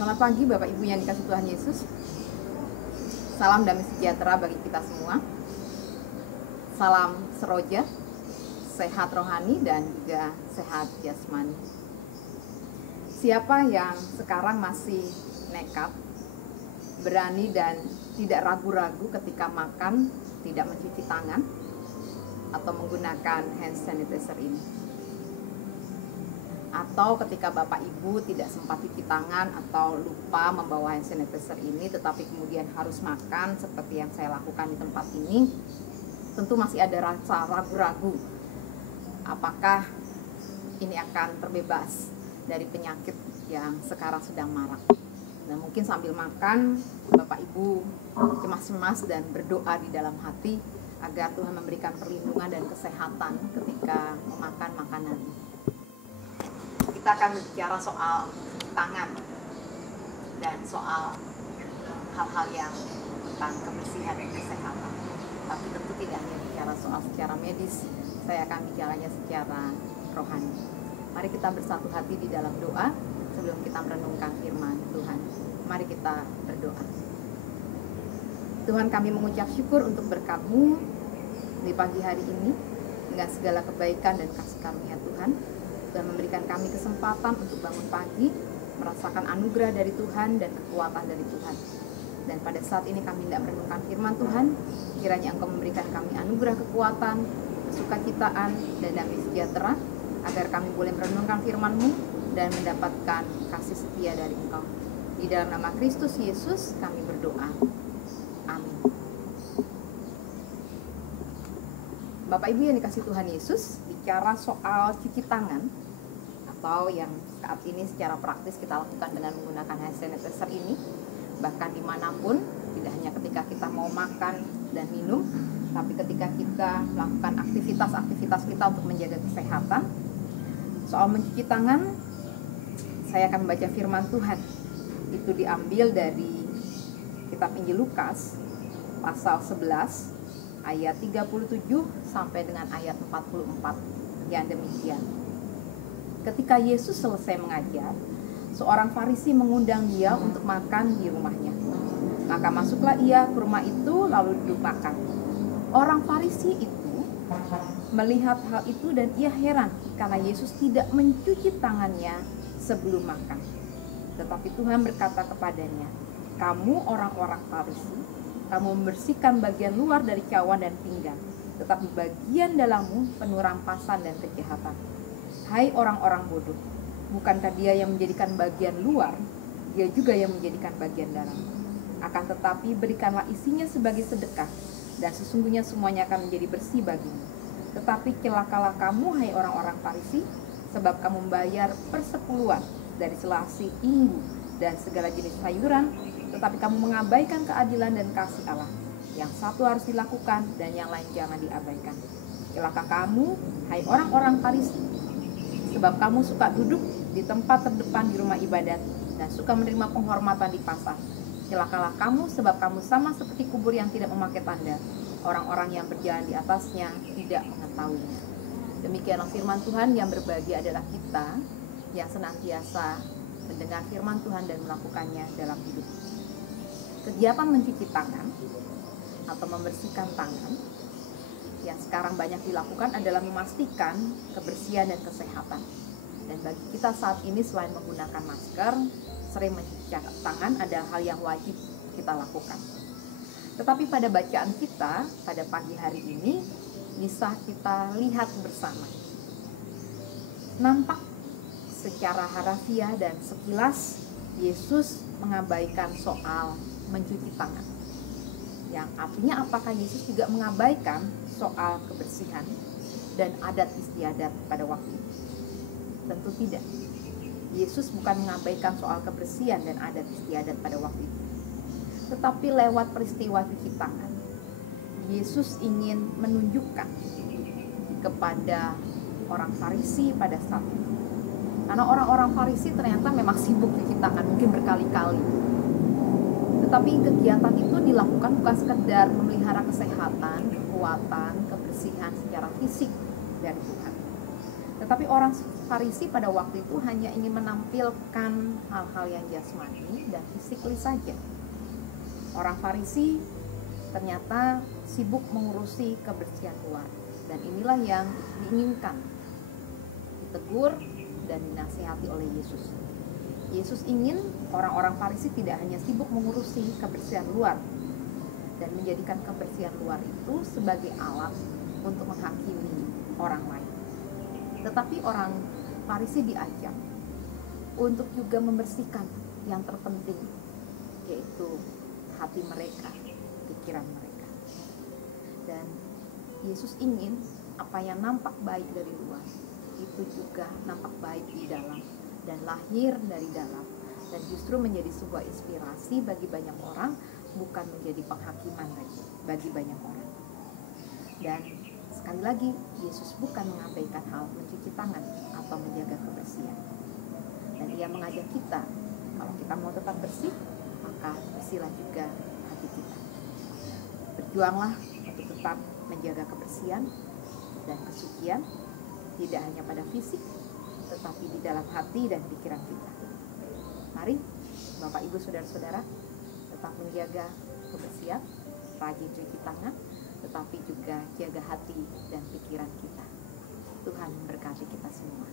Selamat pagi Bapak Ibu yang dikasihi Tuhan Yesus. Salam damai sejahtera bagi kita semua. Salam seroja, sehat rohani dan juga sehat jasmani. Siapa yang sekarang masih nekat, berani dan tidak ragu-ragu ketika makan tidak mencuci tangan atau menggunakan hand sanitizer ini? Atau ketika Bapak Ibu tidak sempat cuci tangan atau lupa membawa hand sanitizer ini, tetapi kemudian harus makan seperti yang saya lakukan di tempat ini, tentu masih ada rasa ragu-ragu apakah ini akan terbebas dari penyakit yang sekarang sedang marak. Nah, mungkin sambil makan Bapak Ibu cemas-cemas dan berdoa di dalam hati agar Tuhan memberikan perlindungan dan kesehatan ketika memakan makanan ini. Kita akan berbicara soal tangan dan soal hal-hal yang tentang kebersihan dan kesehatan. Tapi tentu tidak hanya bicara soal secara medis, saya akan bicaranya secara rohani. Mari kita bersatu hati di dalam doa sebelum kita merenungkan firman Tuhan. Mari kita berdoa. Tuhan, kami mengucap syukur untuk berkat-Mu di pagi hari ini dengan segala kebaikan dan kasih karunia Tuhan. Dan memberikan kami kesempatan untuk bangun pagi, merasakan anugerah dari Tuhan dan kekuatan dari Tuhan. Dan pada saat ini kami tidak merenungkan firman Tuhan, kiranya Engkau memberikan kami anugerah kekuatan, kesukacitaan, dan damai sejahtera, agar kami boleh merenungkan firman-Mu dan mendapatkan kasih setia dari Engkau. Di dalam nama Kristus Yesus kami berdoa. Amin. Bapak Ibu yang dikasihi Tuhan Yesus, bicara soal cuci tangan atau yang saat ini secara praktis kita lakukan dengan menggunakan hand sanitizer ini, bahkan dimanapun, tidak hanya ketika kita mau makan dan minum, tapi ketika kita melakukan aktivitas-aktivitas kita untuk menjaga kesehatan. Soal mencuci tangan, saya akan membaca firman Tuhan. Itu diambil dari kitab Injil Lukas pasal 11 ayat 37 sampai dengan ayat 44 yang demikian. Ketika Yesus selesai mengajar, seorang Farisi mengundang dia untuk makan di rumahnya. Maka masuklah ia ke rumah itu lalu duduk makan. Orang Farisi itu melihat hal itu dan ia heran karena Yesus tidak mencuci tangannya sebelum makan. Tetapi Tuhan berkata kepadanya, "Kamu orang-orang Farisi, kamu membersihkan bagian luar dari cawan dan pinggan, tetapi bagian dalammu penuh rampasan dan kejahatan. Hai orang-orang bodoh, bukankah dia yang menjadikan bagian luar, dia juga yang menjadikan bagian dalam. Akan tetapi berikanlah isinya sebagai sedekah, dan sesungguhnya semuanya akan menjadi bersih bagimu. Tetapi celakalah kamu, hai orang-orang Farisi, sebab kamu membayar persepuluhan dari selasi inggu dan segala jenis sayuran, tetapi kamu mengabaikan keadilan dan kasih Allah. Yang satu harus dilakukan dan yang lain jangan diabaikan. Celaka kamu, hai orang-orang Farisi, sebab kamu suka duduk di tempat terdepan di rumah ibadat dan suka menerima penghormatan di pasar. Celakalah kamu, sebab kamu sama seperti kubur yang tidak memakai tanda. Orang-orang yang berjalan di atasnya tidak mengetahuinya." Demikianlah firman Tuhan. Yang berbahagia adalah kita yang senantiasa mendengar firman Tuhan dan melakukannya dalam hidup. Kegiatan mencuci tangan atau membersihkan tangan yang sekarang banyak dilakukan adalah memastikan kebersihan dan kesehatan. Dan bagi kita saat ini, selain menggunakan masker, sering mencuci tangan adalah hal yang wajib kita lakukan. Tetapi pada bacaan kita pada pagi hari ini bisa kita lihat bersama. Nampak secara harafiah dan sekilas Yesus mengabaikan soal mencuci tangan. Yang artinya apakah Yesus juga mengabaikan soal kebersihan dan adat istiadat pada waktu itu? Tentu tidak. Yesus bukan mengabaikan soal kebersihan dan adat istiadat pada waktu itu. Tetapi lewat peristiwa cuci tangan, Yesus ingin menunjukkan kepada orang Farisi pada saat itu. Karena orang-orang Farisi ternyata memang sibuk cuci tangan, mungkin berkali-kali. Tetapi kegiatan itu dilakukan bukan sekedar memelihara kesehatan, kekuatan, kebersihan secara fisik dari Tuhan, Tetapi orang Farisi pada waktu itu hanya ingin menampilkan hal-hal yang jasmani dan fisikly saja. Orang Farisi ternyata sibuk mengurusi kebersihan luar, dan inilah yang diinginkan, ditegur dan dinasihati oleh Yesus. Yesus ingin orang-orang Farisi tidak hanya sibuk mengurusi kebersihan luar dan menjadikan kebersihan luar itu sebagai alat untuk menghakimi orang lain, tetapi orang Farisi diajak untuk juga membersihkan yang terpenting, yaitu hati mereka, pikiran mereka. Dan Yesus ingin apa yang nampak baik dari luar itu juga nampak baik di dalam dan lahir dari dalam, dan justru menjadi sebuah inspirasi bagi banyak orang, bukan menjadi penghakiman lagi bagi banyak orang. Dan sekali lagi, Yesus bukan mengabaikan hal mencuci tangan atau menjaga kebersihan. Dan Ia mengajak kita, kalau kita mau tetap bersih, maka bersihlah juga hati kita. Berjuanglah untuk tetap menjaga kebersihan dan kesucian, tidak hanya pada fisik, tetapi di dalam hati dan pikiran kita. Mari, Bapak Ibu Saudara-saudara, tetap menjaga kebersihan, rajin cuci tangan, tetapi juga jaga hati dan pikiran kita. Tuhan memberkati kita semua.